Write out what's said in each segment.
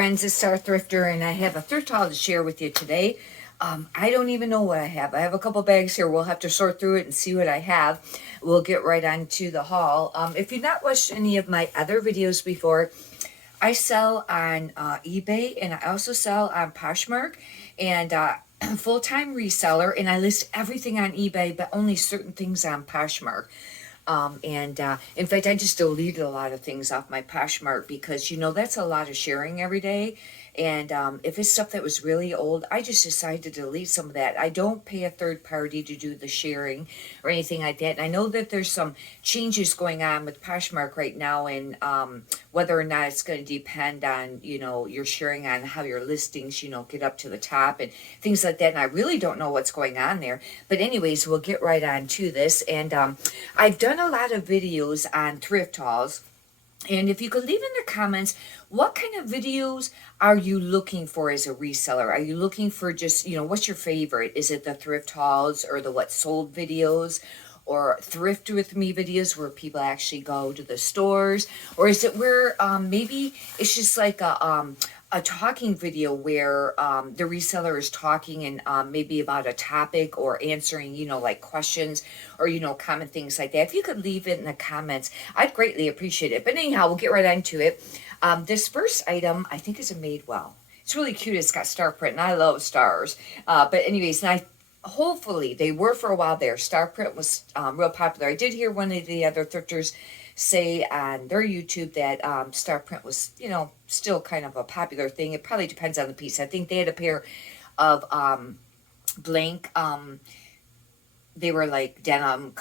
friends, it's Star Thrifter, and I have a thrift haul to share with you today. I don't even know what I have. I have a couple bags here. We'll have to sort through it and see what I have. We'll get right on to the haul. If you've not watched any of my other videos before, I sell on eBay, and I also sell on Poshmark, and full-time reseller, and I list everything on eBay, but only certain things on Poshmark. In fact, I just deleted a lot of things off my Poshmark because, you know, that's a lot of sharing every day. And if it's stuff that was really old, I just decided to delete some of that. I don't pay a third party to do the sharing or anything like that. And I know that there's some changes going on with Poshmark right now, and whether or not it's going to depend on, you know, your sharing on how your listings, you know, get up to the top and things like that. And I really don't know what's going on there. But anyways, we'll get right on to this. And I've done a lot of videos on thrift hauls. And if you could leave in the comments, what kind of videos are you looking for as a reseller? Are you looking for just, you know, what's your favorite? Is it the thrift hauls or the what sold videos, or thrift with me videos where people actually go to the stores? Or is it where maybe it's just like a talking video where the reseller is talking and maybe about a topic or answering, you know, like questions or, you know, common things like that. If you could leave it in the comments, I'd greatly appreciate it. But anyhow, we'll get right into it. This first item, I think, is a Madewell. It's really cute. It's got star print, and I love stars. But anyways, and hopefully they were for a while there. Star print was real popular. I did hear one of the other thrifters say on their YouTube that star print was, you know, still kind of a popular thing. It probably depends on the piece. I think they had a pair of blank, they were like denim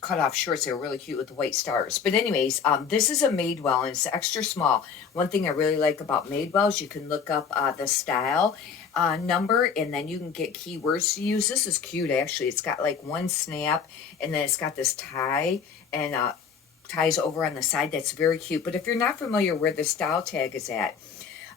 cut off shorts. They were really cute with the white stars. But anyways, this is a Madewell, and it's extra small. One thing I really like about Madewell is you can look up the style number, and then you can get keywords to use. This is cute, actually. It's got like one snap, and then it's got this tie, and ties over on the side. That's very cute. But if you're not familiar where the style tag is at,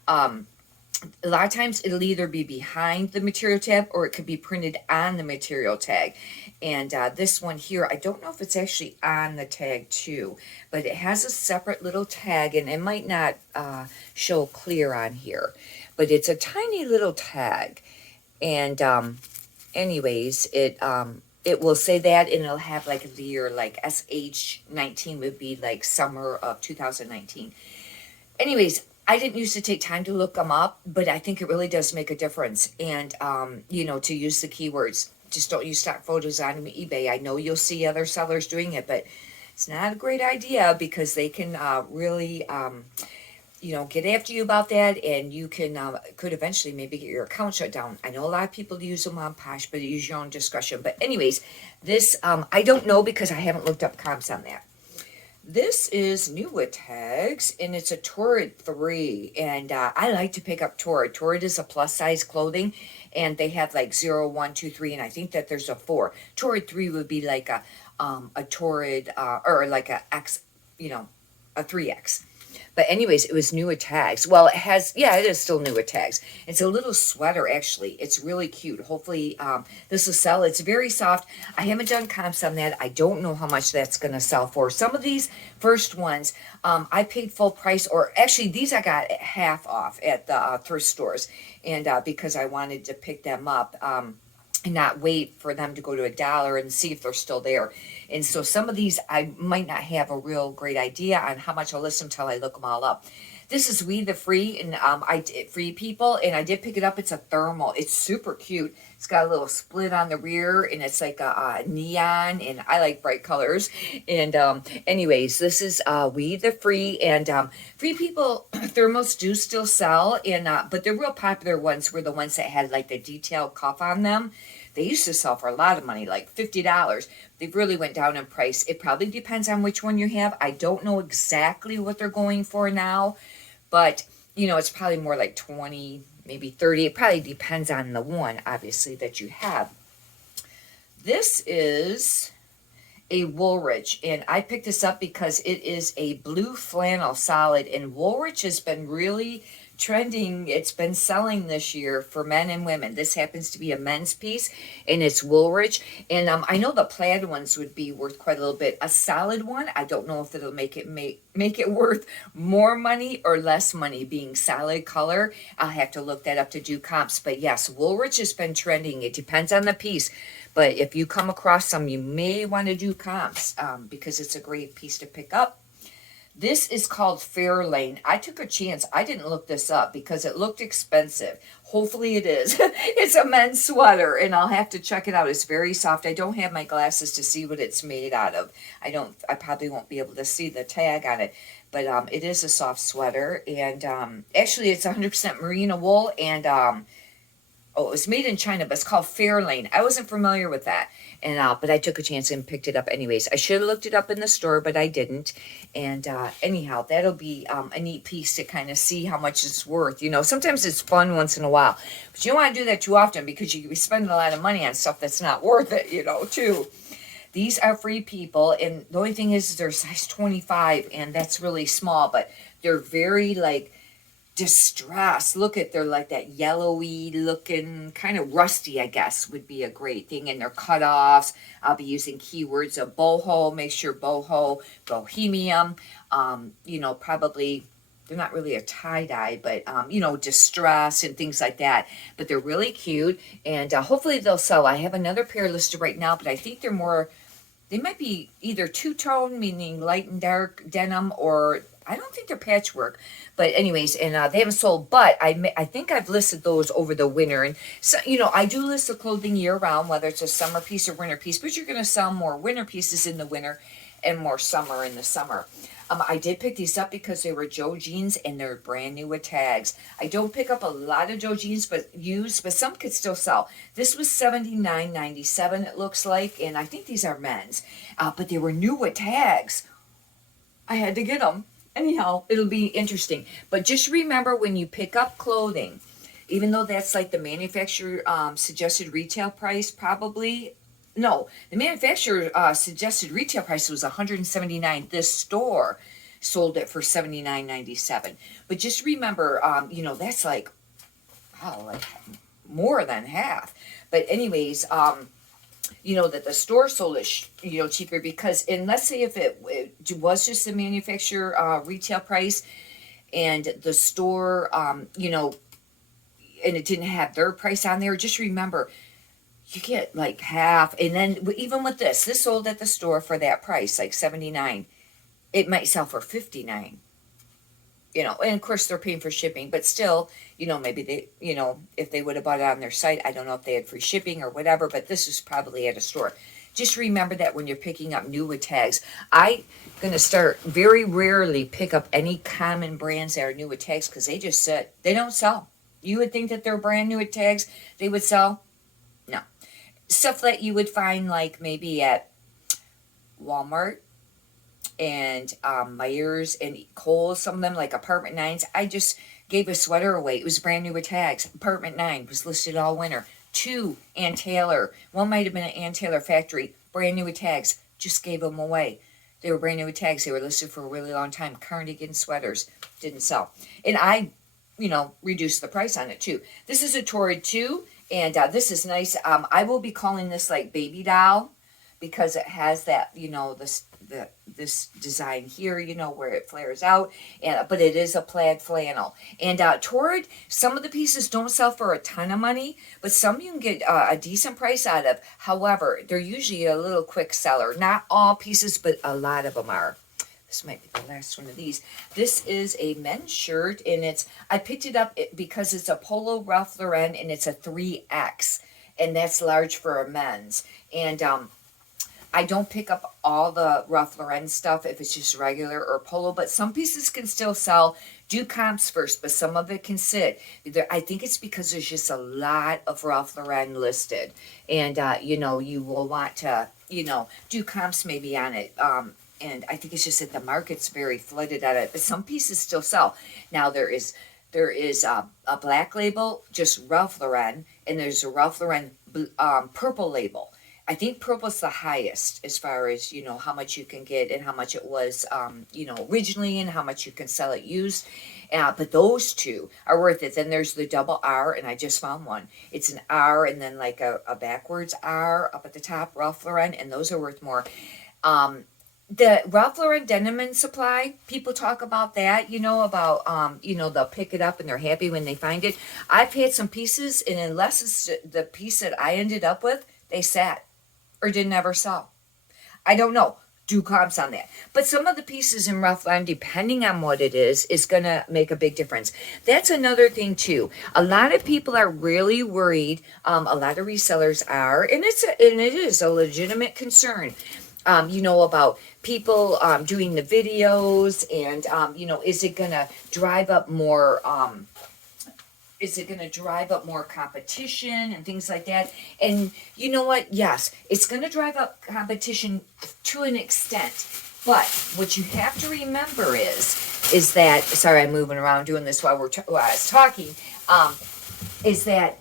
a lot of times it'll either be behind the material tab or it could be printed on the material tag. And this one here, I don't know if it's actually on the tag too, but it has a separate little tag, and it might not show clear on here, but it's a tiny little tag. And anyways, it will say that, and it'll have like the year, like SH19 would be like summer of 2019. Anyways, I didn't used to take time to look them up, but I think it really does make a difference. And, you know, to use the keywords. Just don't use stock photos on eBay. I know you'll see other sellers doing it, but it's not a great idea because they can really, you know, get after you about that, and you can could eventually maybe get your account shut down. I know a lot of people use them on Posh, but use your own discretion. But anyways, this, I don't know because I haven't looked up comps on that. This is new with tags, and it's a Torrid 3, and I like to pick up Torrid. Torrid is a plus-size clothing, and they have like 0, 1, 2, 3, and I think that there's a 4. Torrid 3 would be like a Torrid, or like a X, you know, a 3X. But anyways, it was new with tags. Well, it has, yeah, it is still new with tags. It's a little sweater, actually. It's really cute. Hopefully, this will sell. It's very soft. I haven't done comps on that. I don't know how much that's going to sell for. Some of these first ones, I paid full price, or actually, these I got half off at the thrift stores. And because I wanted to pick them up, and not wait for them to go to $1 and see if they're still there. And so some of these I might not have a real great idea on how much I'll list them until I look them all up. This is We the Free, and Free People, and I did pick it up. It's a thermal. It's super cute. It's got a little split on the rear, and it's like a neon, and I like bright colors. And anyways, this is We the Free, and Free People thermals do still sell, and but the real popular ones were the ones that had like the detailed cuff on them. They used to sell for a lot of money, like $50. They really went down in price. It probably depends on which one you have. I don't know exactly what they're going for now, but, you know, it's probably more like 20, maybe 30. It probably depends on the one, obviously, that you have. This is a Woolrich, and I picked this up because it is a blue flannel solid, and Woolrich has been really trending. It's been selling this year for men and women. This happens to be a men's piece, and it's Woolrich. And I know the plaid ones would be worth quite a little bit. A solid one, I don't know if it'll make it worth more money or less money, being solid color. I'll have to look that up to do comps. But yes, Woolrich has been trending. It depends on the piece. But if you come across some, you may want to do comps because it's a great piece to pick up. This is called FAIRLANE. I took a chance. I didn't look this up because it looked expensive. Hopefully it is. It's a men's sweater, and I'll have to check it out. It's very soft. I don't have my glasses to see what it's made out of. I probably won't be able to see the tag on it, but it is a soft sweater, and actually it's 100% merino wool, and it was made in China, but it's called FAIRLANE. I wasn't familiar with that. And but I took a chance and picked it up anyways. I should have looked it up in the store, but I didn't. And anyhow, that'll be a neat piece to kind of see how much it's worth. You know, sometimes it's fun once in a while, but you don't want to do that too often because you spend a lot of money on stuff that's not worth it, you know, too. These are free people, and the only thing is they're size 25, and that's really small, but they're very, like, distressed. Look at, they're like that yellowy looking, kind of rusty, I guess would be a great thing. And they're cutoffs. I'll be using keywords of boho, make sure boho, bohemian, you know, probably they're not really a tie-dye, but you know, distress and things like that. But they're really cute, and hopefully they'll sell. I have another pair listed right now, but I think they're more, they might be either two-tone, meaning light and dark denim, or I don't think they're patchwork. But anyways, and they haven't sold, but I think I've listed those over the winter. And so, you know, I do list the clothing year round, whether it's a summer piece or winter piece, but you're going to sell more winter pieces in the winter and more summer in the summer. I did pick these up because they were Joe jeans, and they're brand new with tags. I don't pick up a lot of Joe jeans, but some could still sell. This was $79.97, it looks like, and I think these are men's, but they were new with tags. I had to get them. Anyhow, it'll be interesting. But just remember, when you pick up clothing, even though that's like the manufacturer suggested retail price, probably, no, the manufacturer suggested retail price was $179. This store sold it for $79.97. But just remember, you know, that's like, wow, like more than half. But anyways, you know, that the store sold it, you know, cheaper because, and let's say if it was just the manufacturer retail price, and the store, you know, and it didn't have their price on there, just remember, you get like half. And then even with this sold at the store for that price, like $79. It might sell for $59. You know, and of course they're paying for shipping, but still, you know, maybe they, you know, if they would have bought it on their site, I don't know if they had free shipping or whatever, but this is probably at a store. Just remember that when you're picking up new with tags. I'm going to start very rarely pick up any common brands that are new with tags because they just said they don't sell. You would think that they're brand new with tags, they would sell. No. Stuff that you would find like maybe at Walmart and Myers and Kohl's, some of them like Apartment 9s. I just gave a sweater away. It was brand new with tags. Apartment 9 was listed all winter. 2, Ann Taylor. One might have been an Ann Taylor factory. Brand new with tags. Just gave them away. They were brand new with tags. They were listed for a really long time. Cardigan sweaters. Didn't sell. And I, you know, reduced the price on it too. This is a Torrid 2. And this is nice. I will be calling this like baby doll because it has that, you know, this design here, you know, where it flares out, and but it is a plaid flannel. And Torrid, some of the pieces don't sell for a ton of money, but some you can get a decent price out of. However, they're usually a little quick seller. Not all pieces, but a lot of them are. This might be the last one of these. This is a men's shirt, and I picked it up because it's a Polo Ralph Lauren, and it's a 3X, and that's large for a men's. And I don't pick up all the Ralph Lauren stuff if it's just regular or Polo, but some pieces can still sell. Do comps first, but some of it can sit. I think it's because there's just a lot of Ralph Lauren listed. And, you know, you will want to, you know, do comps maybe on it. And I think it's just that the market's very flooded at it. But some pieces still sell. Now, there is a black label, just Ralph Lauren, and there's a Ralph Lauren purple label. I think purple's the highest as far as, you know, how much you can get and how much it was, you know, originally and how much you can sell it used. But those two are worth it. Then there's the double R, and I just found one. It's an R and then like a backwards R up at the top, Ralph Lauren, and those are worth more. The Ralph Lauren Denim and Supply, people talk about that, you know, about, you know, they'll pick it up and they're happy when they find it. I've had some pieces, and unless it's the piece that I ended up with, they sat or didn't ever sell. I don't know. Do comps on that. But some of the pieces in Ralph Lauren, depending on what it is going to make a big difference. That's another thing too. A lot of people are really worried. A lot of resellers are, and it is a legitimate concern. You know, about people doing the videos, and you know, is it going to drive up more competition and things like that? And you know what? Yes, it's going to drive up competition to an extent. But what you have to remember is that, sorry, I'm moving around doing this while I was talking, is that,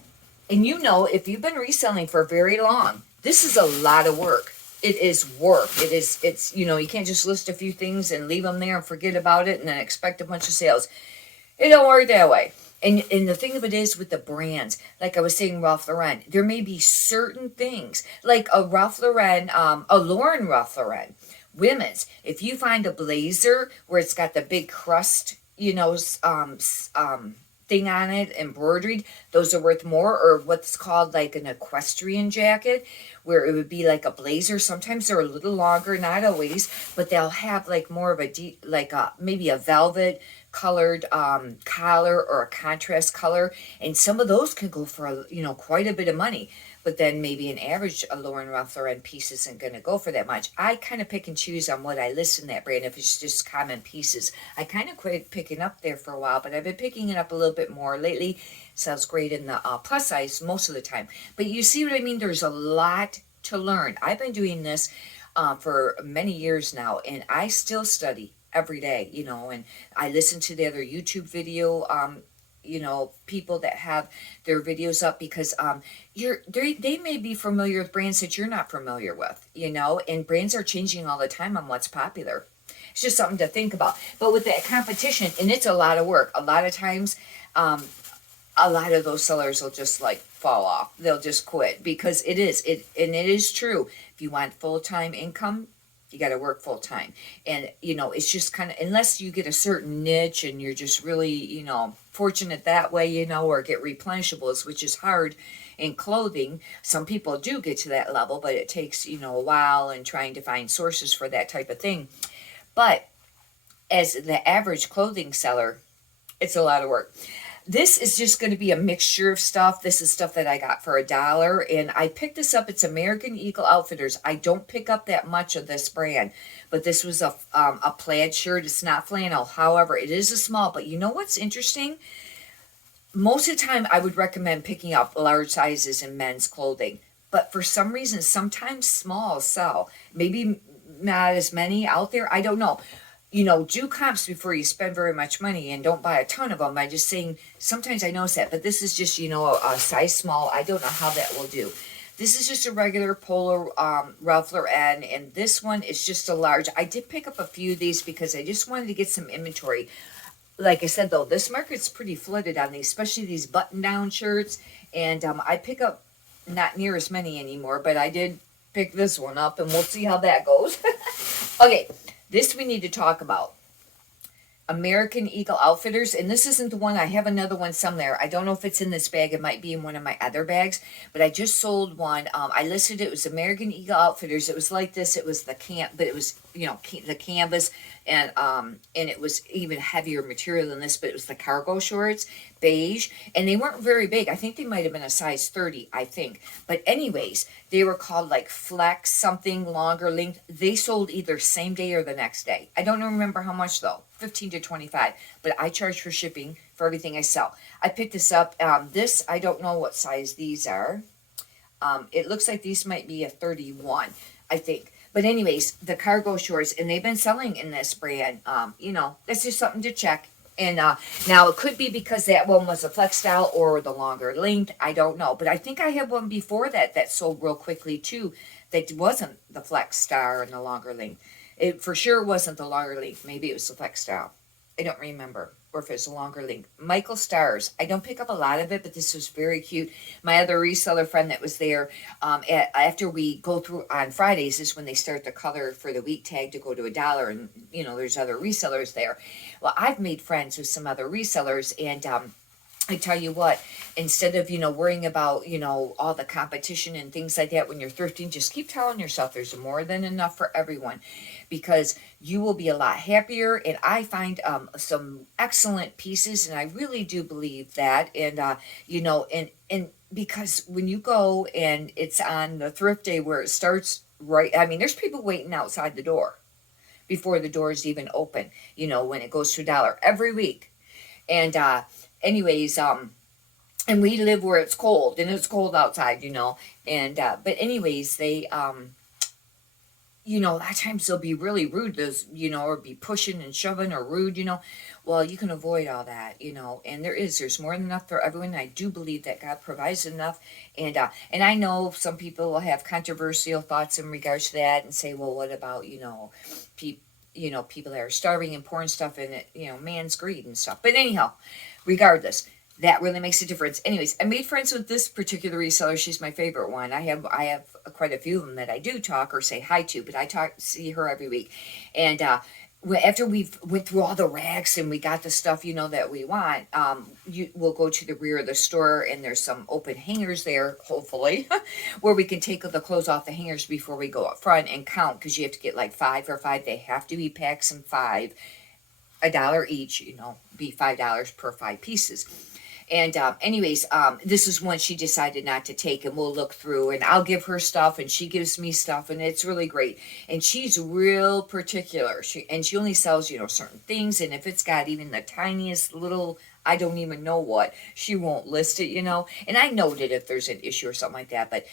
and you know, if you've been reselling for very long, this is a lot of work. It is work. It's, you know, you can't just list a few things and leave them there and forget about it and then expect a bunch of sales. It don't work that way. And the thing of it is with the brands, like I was saying, Ralph Lauren, there may be certain things, like a Ralph Lauren, a Lauren Ralph Lauren, women's. If you find a blazer where it's got the big crust, you know, thing on it, embroidered, those are worth more. Or what's called like an equestrian jacket, where it would be like a blazer. Sometimes they're a little longer, not always, but they'll have like more of a deep, like maybe a velvet colored collar or a contrast color, and some of those can go for, you know, quite a bit of money. But then maybe an average Lauren Ralph Lauren piece isn't going to go for that much. I kind of pick and choose on what I list in that brand. If it's just common pieces, I kind of quit picking up there for a while, but I've been picking it up a little bit more lately. Sells great in the plus size most of the time. But you see what I mean? There's a lot to learn. I've been doing this for many years now, and I still study every day, you know, and I listen to the other YouTube video, you know, people that have their videos up, because they may be familiar with brands that you're not familiar with, you know, and brands are changing all the time on what's popular. It's just something to think about. But with that competition, and it's a lot of work, a lot of times, a lot of those sellers will just like fall off. They'll just quit, because it is true. If you want full-time income, you got to work full time. And, you know, it's just kind of, unless you get a certain niche and you're just really, you know, fortunate that way, you know, or get replenishables, which is hard in clothing. Some people do get to that level, but it takes, you know, a while and trying to find sources for that type of thing. But as the average clothing seller, it's a lot of work. This is just going to be a mixture of stuff. This is stuff that I got for $1, and I picked this up. It's American Eagle Outfitters. I don't pick up that much of this brand, but this was a plaid shirt. It's not flannel. However, it is a small, but you know what's interesting? Most of the time, I would recommend picking up large sizes in men's clothing, but for some reason, sometimes smalls sell. Maybe not as many out there. I don't know. You know, do comps before you spend very much money, and don't buy a ton of them. I'm just saying, sometimes I notice that, but this is just, you know, a size small. I don't know how that will do. This is just a regular Polo Ralph Lauren, and this one is just a large. I did pick up a few of these because I just wanted to get some inventory. Like I said, though, this market's pretty flooded on these, especially these button-down shirts, and I pick up not near as many anymore, but I did pick this one up, and we'll see how that goes. Okay. This we need to talk about. American Eagle Outfitters, and this isn't the one. I have another one somewhere. I don't know if it's in this bag. It might be in one of my other bags, but I just sold one. I listed it was American Eagle Outfitters. It was like this. It was the but it was, you know, the canvas, and it was even heavier material than this, but it was the cargo shorts, beige, and they weren't very big. I think they might have been a size 30, I think. But anyways, they were called like flex something, longer length. They sold either same day or the next day. I don't remember how much though, 15 to 25, but I charge for shipping for everything I sell. I picked this up. This, I don't know what size these are. It looks like these might be a 31, I think. But anyways, the cargo shorts, and they've been selling in this brand. You know, that's just something to check. And now it could be because that one was a flex style or the longer length. I don't know. But I think I had one before that sold real quickly too. that wasn't the flex star and the longer length. It for sure wasn't the longer length. Maybe it was the flex style. I don't remember, or if it's a longer length. Michael Stars. I don't pick up a lot of it, but this was very cute. My other reseller friend that was there, after we go through on Fridays is when they start the color for the week tag to go to $1, and there's other resellers there. Well, I've made friends with some other resellers, and I tell you what, instead of, worrying about, all the competition and things like that when you're thrifting, just keep telling yourself there's more than enough for everyone, because you will be a lot happier. And I find some excellent pieces, and I really do believe that. And, and because when you go and it's on the thrift day where it starts, right, I mean, there's people waiting outside the door before the doors even open, when it goes to $1 every week. And, anyways, and we live where it's cold, and it's cold outside, and, but anyways, they, a lot of times they'll be really rude, those, or be pushing and shoving or rude, well, you can avoid all that, and there's more than enough for everyone. I do believe that God provides enough, and I know some people will have controversial thoughts in regards to that and say, well, what about, people that are starving and pouring stuff in it, man's greed and stuff. But anyhow, regardless, that really makes a difference. Anyways, I made friends with this particular reseller. She's my favorite one. I have quite a few of them that I do talk or say hi to, but I see her every week. And after we've went through all the racks and we got the stuff, that we want, we'll go to the rear of the store, and there's some open hangers there, hopefully, where we can take the clothes off the hangers before we go up front and count, because you have to get like 5 for 5. They have to be packs in 5, $1 each, be $5 per 5 pieces. And anyways, this is one she decided not to take, and we'll look through, and I'll give her stuff and she gives me stuff, and it's really great. And she's real particular. She only sells, certain things, and if it's got even the tiniest little, I don't even know what, she won't list it, And I noted if there's an issue or something like that, but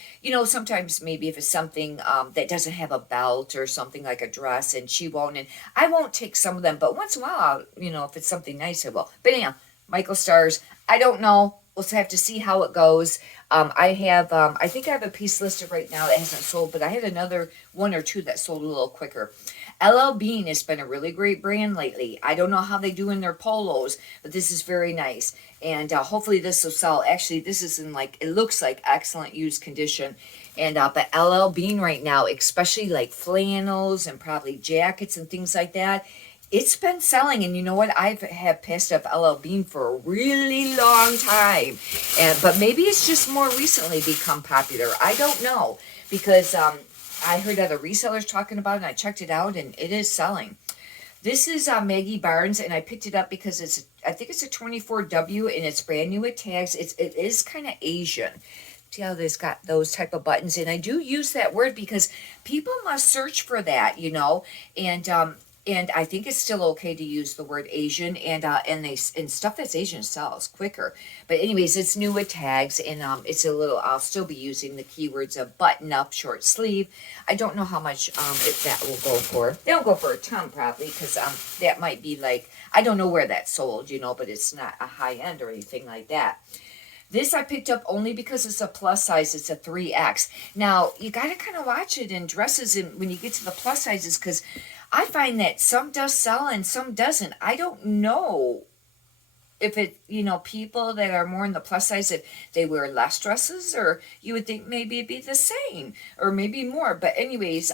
sometimes maybe if it's something that doesn't have a belt or something like a dress, and she won't, and I won't take some of them, but once in a while, if it's something nice, I will. But anyhow, Michael Stars, I don't know. We'll have to see how it goes. I think I have a piece listed right now that hasn't sold, but I had another 1 or 2 that sold a little quicker. LL Bean has been a really great brand lately. I don't know how they do in their polos, but this is very nice. And hopefully this will sell. Actually, this is in it looks like excellent used condition. And but LL Bean right now, especially like flannels and probably jackets and things like that, it's been selling. And you know what? I have passed up LL Bean for a really long time. But maybe it's just more recently become popular. I don't know. Because I heard other resellers talking about it, and I checked it out, and it is selling. This is Maggie Barnes, and I picked it up because I think it's a 24W, and it's brand new with tags. It is kind of Asian. See how it's got those type of buttons? And I do use that word because people must search for that, and I think it's still okay to use the word Asian, and stuff that's Asian sells quicker. But anyways, it's new with tags, and it's a little. I'll still be using the keywords of button up, short sleeve. I don't know how much that will go for. They'll go for a ton probably, because that might be like, I don't know where that's sold, but it's not a high end or anything like that. This I picked up only because it's a plus size. It's a 3X. Now, you got to kind of watch it in dresses and when you get to the plus sizes, because I find that some does sell and some doesn't. I don't know if it, people that are more in the plus size, if they wear less dresses, or you would think maybe it'd be the same or maybe more. But anyways,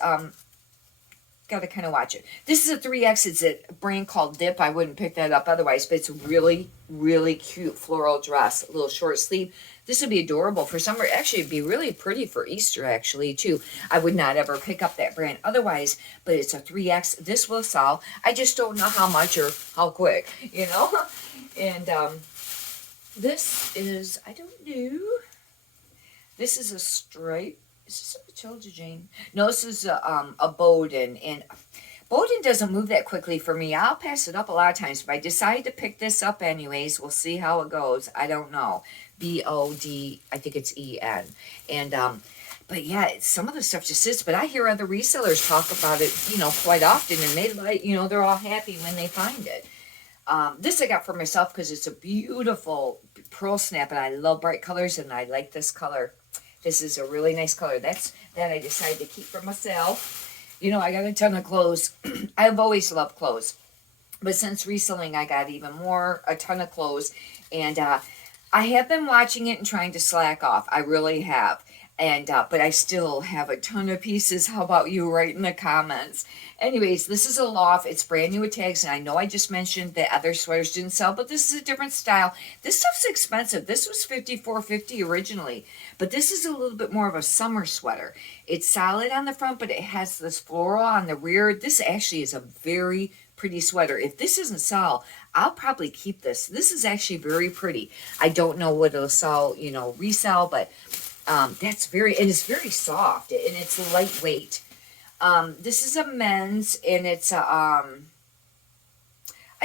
got to kind of watch it. This is a 3X. It's a brand called Dip. I wouldn't pick that up otherwise, but it's a really, really cute floral dress, a little short sleeve. This would be adorable for summer. Actually, it'd be really pretty for Easter, actually, too. I would not ever pick up that brand otherwise, but it's a 3X. This will sell. I just don't know how much or how quick, And this is, I don't know. This is a stripe. Is this a Matilda Jane? No, this is a Bowden, and Bowden doesn't move that quickly for me. I'll pass it up a lot of times. If I decide to pick this up anyways, we'll see how it goes. I don't know. BOD, I think it's EN. And, but yeah, some of the stuff just sits. But I hear other resellers talk about it, quite often. And they they're all happy when they find it. This I got for myself because it's a beautiful pearl snap. And I love bright colors. And I like this color. This is a really nice color. That I decided to keep for myself. You know, I got a ton of clothes. I've always loved clothes. But since reselling, I got even more, a ton of clothes. And I have been watching it and trying to slack off. I really have. And but I still have a ton of pieces. How about you? Write in the comments. Anyways, this is a loft. It's brand new with tags, and I know I just mentioned that other sweaters didn't sell, but this is a different style. This stuff's expensive. This was $54.50 originally, but this is a little bit more of a summer sweater. It's solid on the front, but it has this floral on the rear. This actually is a very pretty sweater. If this doesn't sell, I'll probably keep this. This is actually very pretty. I don't know what it'll sell, you know, resell, but that's very, and it's very soft, and it's lightweight. This is a men's, and it's a, I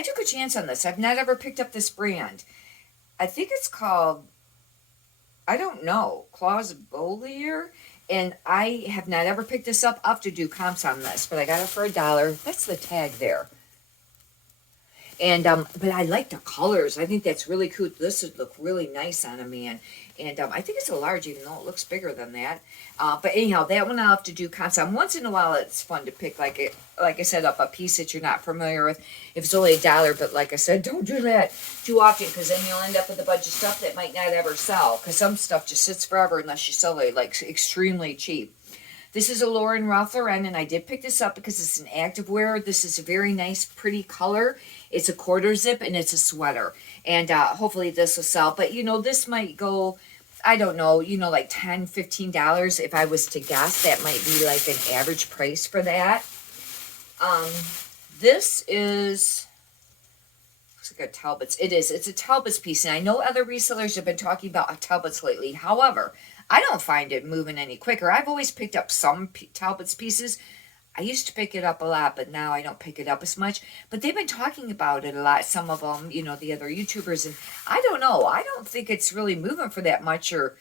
took a chance on this. I've not ever picked up this brand. I think it's called, I don't know, Claus Bolier, and I have not ever picked this up. I'll have to do comps on this, but I got it for $1. That's the tag there. And, but I like the colors. I think that's really cool. This would look really nice on a man. And I think it's a large, even though it looks bigger than that. But anyhow, that one I'll have to do comps on. Once in a while, it's fun to pick, like I said, up a piece that you're not familiar with. If it's only $1, but like I said, don't do that too often, because then you'll end up with a bunch of stuff that might not ever sell. Because some stuff just sits forever unless you sell it, like, extremely cheap. This is a Lauren Ralph Lauren, and I did pick this up because it's an activewear. This is a very nice, pretty color. It's a quarter zip, and it's a sweater. And hopefully this will sell. But, you know, this might go, I don't know, you know, like $10, $15. If I was to guess, that might be like an average price for that. This is, looks like a Talbots. It is. It's a Talbots piece. And I know other resellers have been talking about Talbots lately. However, I don't find it moving any quicker. I've always picked up some Talbots pieces. I used to pick it up a lot, but now I don't pick it up as much. But they've been talking about it a lot, some of them, you know, the other YouTubers. And I don't know. I don't think it's really moving for that much or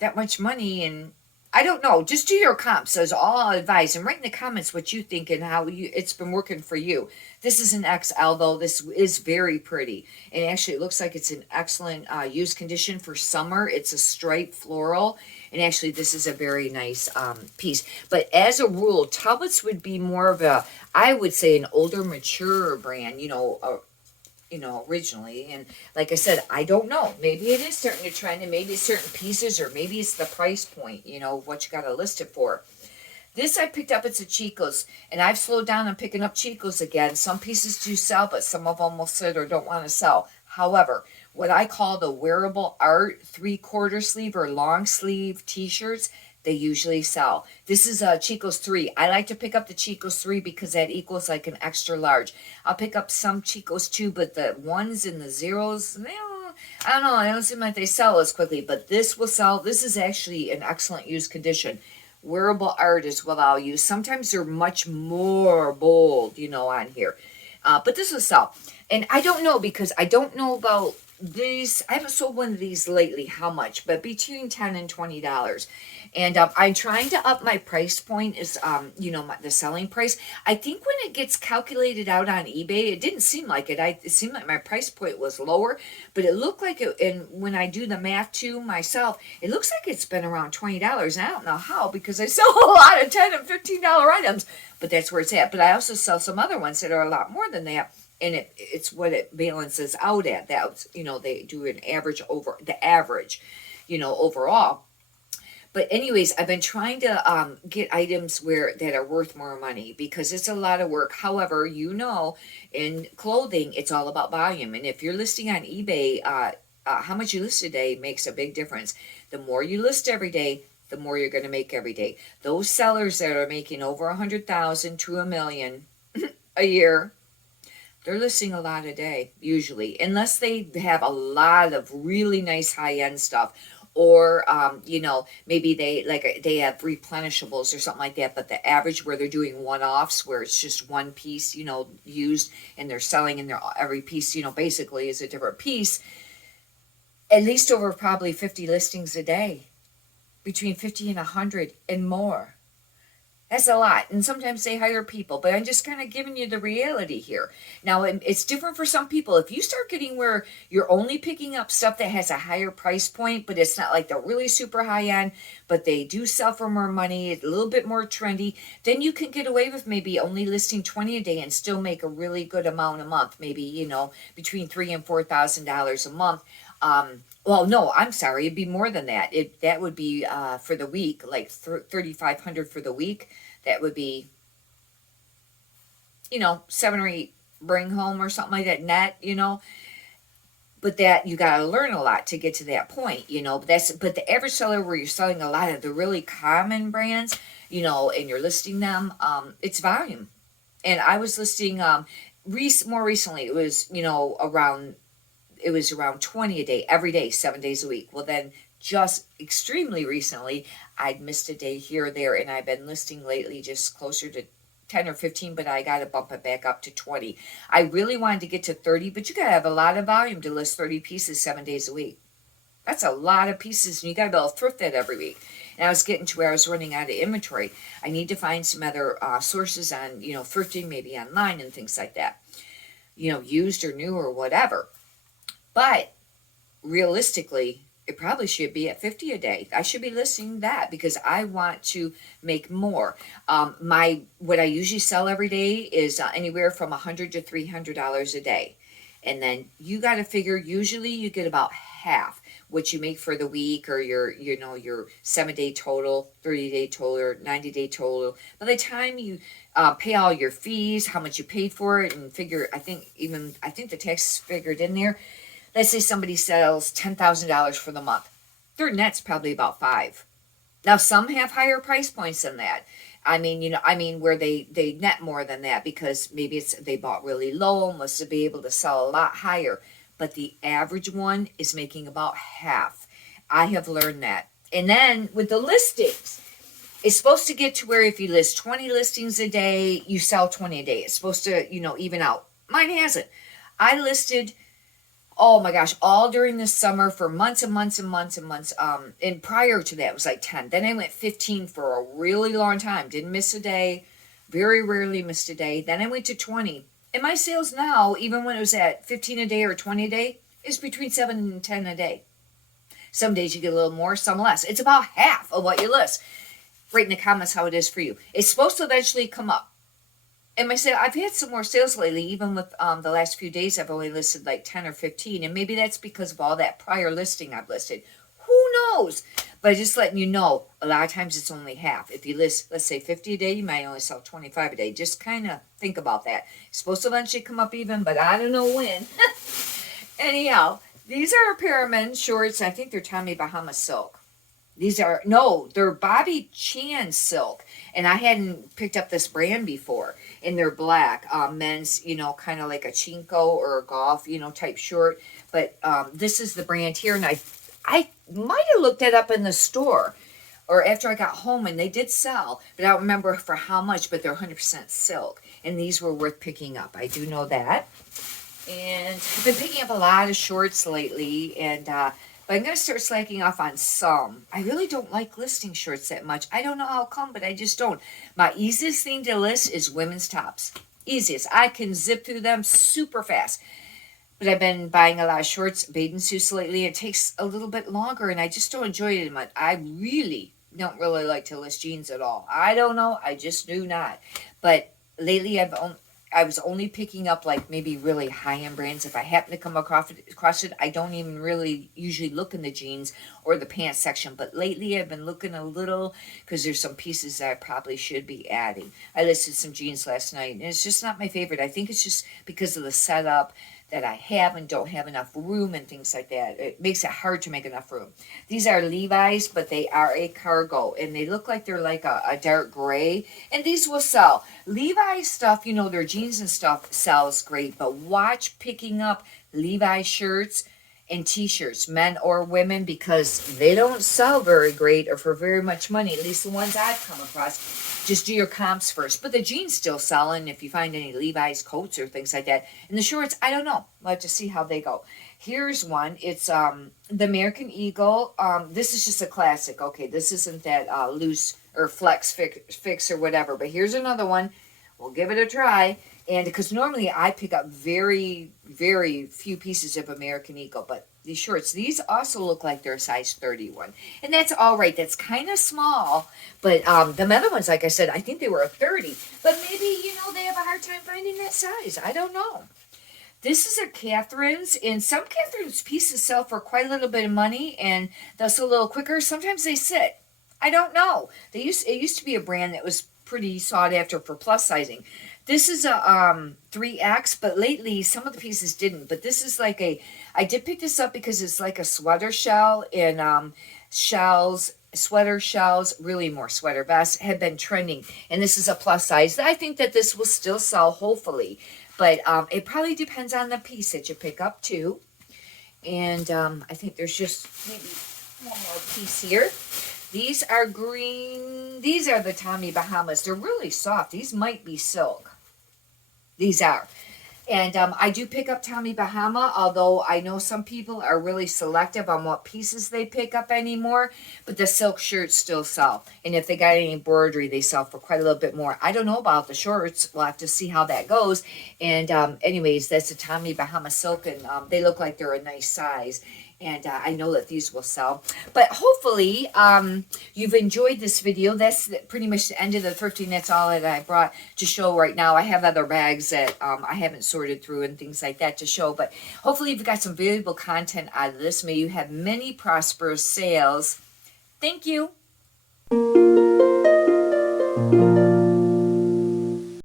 that much money. And I don't know. Just do your comps as all I'll advise. And write in the comments what you think and how it's been working for you. This is an XL, though. This is very pretty. And actually, it looks like it's an excellent used condition for summer. It's a striped floral. And actually, this is a very nice piece. But as a rule, Talbots would be more of a, I would say, an older, mature brand, you know, originally. And like I said, I don't know. Maybe it is starting to trend, and maybe it's certain pieces, or maybe it's the price point, you know, what you got to list it for. This I picked up, it's a CHICO'S, and I've slowed down on picking up CHICO'S again. Some pieces do sell, but some of them will sit or don't want to sell. However, what I call the wearable art 3/4 sleeve or long sleeve t-shirts, they usually sell. This is a CHICO'S 3. I like to pick up the CHICO'S 3 because that equals like an extra large. I'll pick up some CHICO'S 2, but the ones and the zeros, I don't know. I don't seem like they sell as quickly, but this will sell. This is actually an excellent used condition. Wearable art is what I'll use. Sometimes they're much more bold, you know, on here. But this will sell. And I don't know, because I don't know about these. I haven't sold one of these lately, how much, but between $10 and $20. And I'm trying to up my price point, is you know, the selling price. I think when it gets calculated out on eBay, it didn't seem like it. It seemed like my price point was lower, but it looked like it. And when I do the math to myself, it looks like it's been around $20. And I don't know how, because I sell a lot of $10 and $15 items, but that's where it's at. But I also sell some other ones that are a lot more than that. And it's what it balances out at. That, you know, they do an average over the average, you know, overall. But anyways, I've been trying to get items that are worth more money, because it's a lot of work. However, you know, in clothing, it's all about volume. And if you're listing on eBay, how much you list a day makes a big difference. The more you list every day, the more you're going to make every day. Those sellers that are making over 100,000 to $1 million a year, they're listing a lot a day, usually, unless they have a lot of really nice high-end stuff. Or, you know, maybe they have replenishables or something like that. But the average where they're doing one-offs, where it's just one piece, you know, used, and they're selling, and every piece, you know, basically is a different piece. At least over probably 50 listings a day, between 50 and 100 and more. That's a lot. And sometimes they hire people, but I'm just kind of giving you the reality here. Now, it's different for some people. If you start getting where you're only picking up stuff that has a higher price point, but it's not like the really super high end, but they do sell for more money, it's a little bit more trendy, then you can get away with maybe only listing 20 a day and still make a really good amount a month, maybe, between $3,000 and $4,000 a month. Well, no, I'm sorry. It'd be more than that. That would be for the week, like 3,500 for the week. That would be, 7 or 8 bring home or something like that net. But that you got to learn a lot to get to that point. But the average seller where you're selling a lot of the really common brands, and you're listing them, it's volume. And I was listing more recently. It was around 20 a day, every day, 7 days a week. Well, then just extremely recently, I'd missed a day here or there, and I've been listing lately just closer to 10 or 15, but I got to bump it back up to 20. I really wanted to get to 30, but you got to have a lot of volume to list 30 pieces 7 days a week. That's a lot of pieces, and you got to be able to thrift that every week. And I was getting to where I was running out of inventory. I need to find some other sources on, thrifting, maybe online and things like that, used or new or whatever. But realistically, it probably should be at 50 a day. I should be listing that because I want to make more. What I usually sell every day is anywhere from $100 to $300 a day. And then you got to figure, usually you get about half what you make for the week, or your 7-day total, 30-day total, or 90-day total. By the time you pay all your fees, how much you paid for it, and figure, I think the tax is figured in there. Let's say somebody sells $10,000 for the month. Their net's probably about $5,000. Now, some have higher price points than that. Where they net more than that because maybe they bought really low, must be able to sell a lot higher. But the average one is making about half. I have learned that. And then with the listings, it's supposed to get to where if you list 20 listings a day, you sell 20 a day. It's supposed to, even out. Mine hasn't. I listed, oh my gosh, all during the summer for months and months and months and months. And prior to that, it was like 10. Then I went 15 for a really long time. Didn't miss a day. Very rarely missed a day. Then I went to 20. And my sales now, even when it was at 15 a day or 20 a day, is between 7 and 10 a day. Some days you get a little more, some less. It's about half of what you list. Write in the comments how it is for you. It's supposed to eventually come up. And I've had some more sales lately, even with the last few days I've only listed like 10 or 15. And maybe that's because of all that prior listing I've listed. Who knows? But just letting you know, a lot of times it's only half. If you list, let's say 50 a day, you might only sell 25 a day. Just kind of think about that. It's supposed to eventually come up even, but I don't know when. Anyhow, these are a pair of men's shorts. I think they're Tommy Bahama silk. They're Bobby Chan silk. And I hadn't picked up this brand before. And they're black. Men's, kind of like a Chico or a golf, type short. But this is the brand here. And I might have looked it up in the store or after I got home, and they did sell. But I don't remember for how much, but they're 100% silk. And these were worth picking up. I do know that. And I've been picking up a lot of shorts lately. And but I'm going to start slacking off on some. I really don't like listing shorts that much. I don't know how come, but I just don't. My easiest thing to list is women's tops. Easiest. I can zip through them super fast. But I've been buying a lot of shorts, bathing suits lately. It takes a little bit longer, and I just don't enjoy it much. I really don't really like to list jeans at all. I don't know. I just do not. But lately, I was only picking up like maybe really high-end brands. If I happen to come across it, I don't even really usually look in the jeans or the pants section. But lately, I've been looking a little because there's some pieces that I probably should be adding. I listed some jeans last night, and it's just not my favorite. I think it's just because of the setup that I have and don't have enough room and things like that. It makes it hard to make enough room. These are Levi's, but they are a cargo, and they look like they're like a dark gray, and these will sell. Levi's stuff, their jeans and stuff sells great, but watch picking up Levi's shirts and t-shirts, men or women, because they don't sell very great or for very much money, at least the ones I've come across. Just do your comps first. But the jeans still selling if you find any Levi's coats or things like that. And the shorts, I don't know. We'll have to see how they go. Here's one. It's the American Eagle. This is just a classic. Okay, this isn't that loose or flex fix or whatever. But here's another one. We'll give it a try. And because normally I pick up very, very few pieces of American Eagle, but these shorts, these also look like they're a size 31. And that's all right. That's kind of small. But the other ones, like I said, I think they were a 30. But maybe, you know, they have a hard time finding that size. I don't know. This is a Catherine's, and some Catherine's pieces sell for quite a little bit of money, and they'll sell a little quicker. Sometimes they sit. I don't know. It used to be a brand that was pretty sought after for plus sizing. This is a 3X, but lately some of the pieces didn't. But this is like I did pick this up because it's like a sweater shell, and shells, sweater shells, really more sweater vests have been trending. And this is a plus size. I think that this will still sell, hopefully. But it probably depends on the piece that you pick up too. And I think there's just maybe one more piece here. These are green. These are the Tommy Bahamas. They're really soft. These might be silk. These are. And I do pick up Tommy Bahama, although I know some people are really selective on what pieces they pick up anymore. But the silk shirts still sell. And if they got any embroidery, they sell for quite a little bit more. I don't know about the shorts. We'll have to see how that goes. And anyways, that's a Tommy Bahama silk, and they look like they're a nice size. And I know that these will sell. But hopefully you've enjoyed this video. That's pretty much the end of the thrifting. That's all that I brought to show right now. I have other bags that I haven't sorted through and things like that to show. But hopefully you've got some valuable content out of this. May you have many prosperous sales. Thank you.